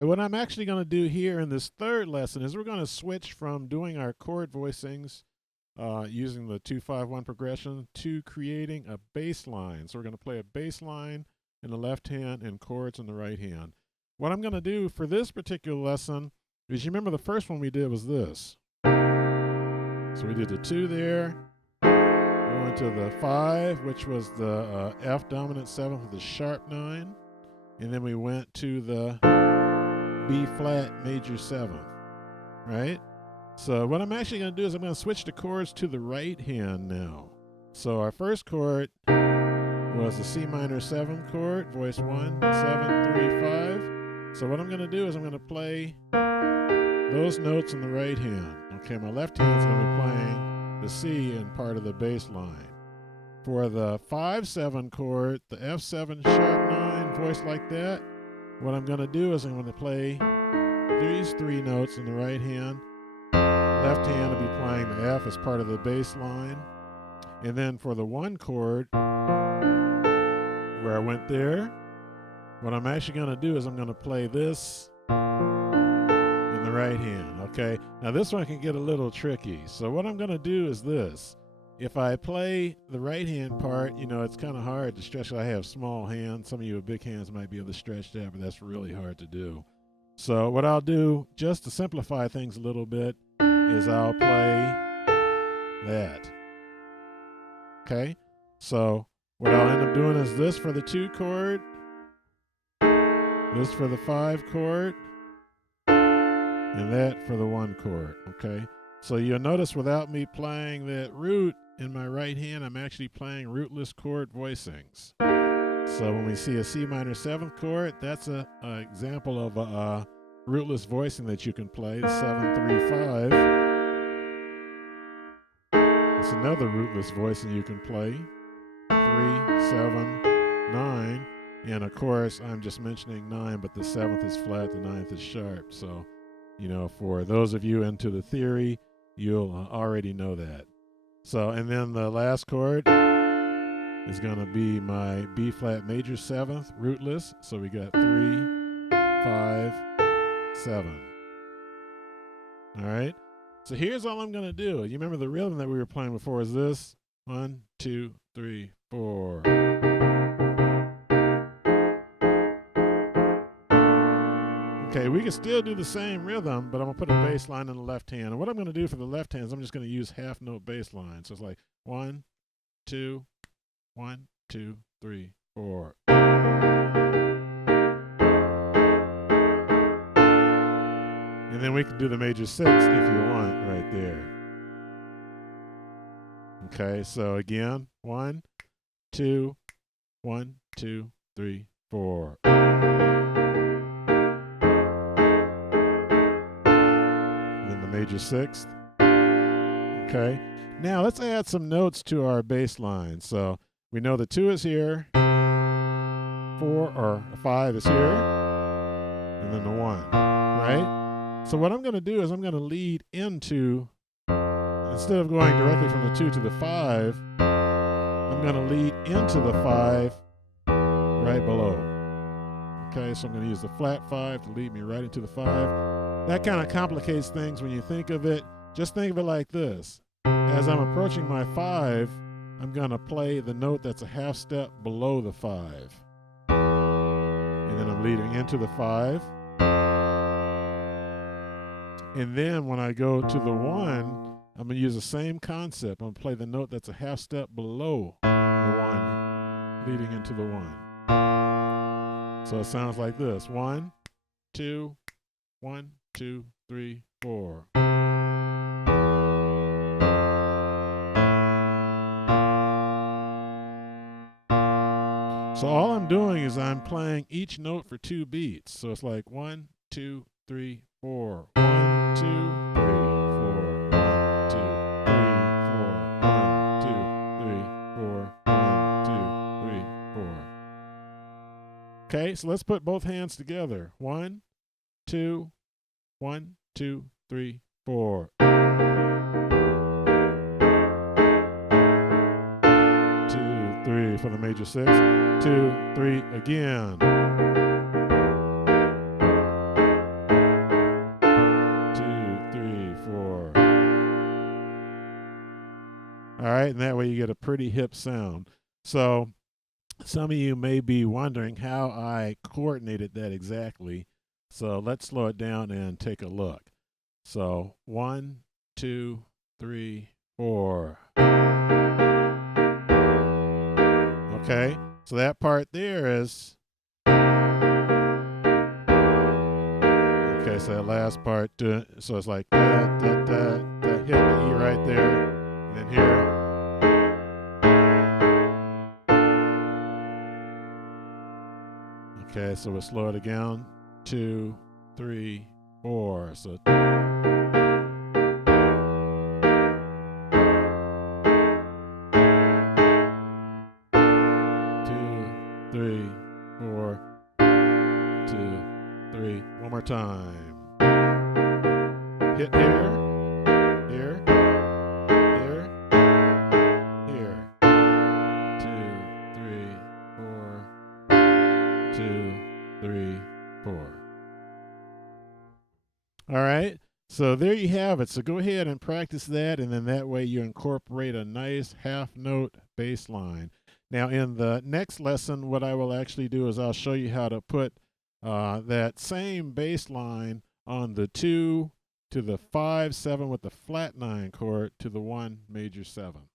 What I'm actually going to do here in this third lesson is we're going to switch from doing our chord voicings using the 2-5-1 progression to creating a bass line. So we're going to play a bass line in the left hand and chords in the right hand. What I'm going to do for this particular lesson is, you remember the first one we did was this. So we did the 2 there. We went to the 5, which was the F dominant 7th with the sharp 9. And then we went to the B flat major 7th, right? So what I'm actually going to do is I'm going to switch the chords to the right hand now. So our first chord was the C minor 7 chord, voice 1, 7, 3, 5. So what I'm going to do is I'm going to play those notes in the right hand. Okay, my left hand's going to be playing the C in part of the bass line. For the 5-7 chord, the F7 sharp 9, voice like that, what I'm going to do is I'm going to play these 3 notes in the right hand. Left hand will be playing the F as part of the bass line. And then for the 1 chord, where I went there, what I'm actually going to do is I'm going to play this in the right hand, okay? Now this one can get a little tricky. So what I'm going to do is this. If I play the right hand part, you know, it's kind of hard to stretch. I have small hands. Some of you with big hands might be able to stretch that, but that's really hard to do. So what I'll do, just to simplify things a little bit, is I'll play that. Okay? So what I'll end up doing is this for the 2 chord, this for the 5 chord, and that for the 1 chord, okay? So you'll notice without me playing that root in my right hand, I'm actually playing rootless chord voicings. So when we see a C minor 7th chord, that's an example of a rootless voicing that you can play, 7, 3, 5. It's another rootless voicing you can play, 3, 7, 9. And of course, I'm just mentioning 9, but the 7th is flat, the 9th is sharp. So, you know, for those of you into the theory, you'll already know that. So, and then the last chord is going to be my B flat major 7th, rootless. So we got 3, 5, 7. All right. So here's all I'm going to do. You remember the rhythm that we were playing before is this. 1, 2, 3, 4. Okay, we can still do the same rhythm, but I'm going to put a bass line in the left hand. And what I'm going to do for the left hand is I'm just going to use half note bass line. So it's like 1, 2, 1, 2, 3, 4. And then we can do the major 6 if you want right there. Okay, so again, 1, 2, 1, 2, 3, 4. Major 6th. Okay. Now let's add some notes to our bass line. So we know the 2 is here, 4 or 5 is here, and then the 1, right? So what I'm going to do is I'm going to lead into, instead of going directly from the 2 to the 5, I'm going to lead into the 5 right below. Okay, so I'm going to use the flat 5 to lead me right into the 5. That kind of complicates things when you think of it. Just think of it like this. As I'm approaching my 5, I'm going to play the note that's a half step below the 5. And then I'm leading into the 5. And then when I go to the 1, I'm going to use the same concept. I'm going to play the note that's a half step below the 1, leading into the 1. So it sounds like this. 1, 2, 1, 2, 3, 4. So all I'm doing is I'm playing each note for 2 beats. So it's like 1, 2, 3, 4. 1, 2, 3, 4. 1, 2, 3, 4. 1, 2, 3, 4. 1, 2, 3, 4. Okay, so let's put both hands together. 1, 2, 1, 2, 3, 4. 2, 3 for the major 6. 2, 3 again. All right, and that way you get a pretty hip sound. So some of you may be wondering how I coordinated that exactly. So let's slow it down and take a look. So 1, 2, 3, 4. Okay, so that part there is. Okay, so that last part, so it's like da, da, da, da, hit the E right there, and then here. Okay, so we'll slow it again. 2, 3, 4. So 2, 3, 4, 2, 3. One more time. Hit here, here, here, here. 2, 3, 4. 2, 3, 4. All right. So there you have it. So go ahead and practice that, and then that way you incorporate a nice half note bass line. Now in the next lesson, what I will actually do is I'll show you how to put that same bass line on the 2 to the 5/7 with the flat 9 chord to the 1 major 7.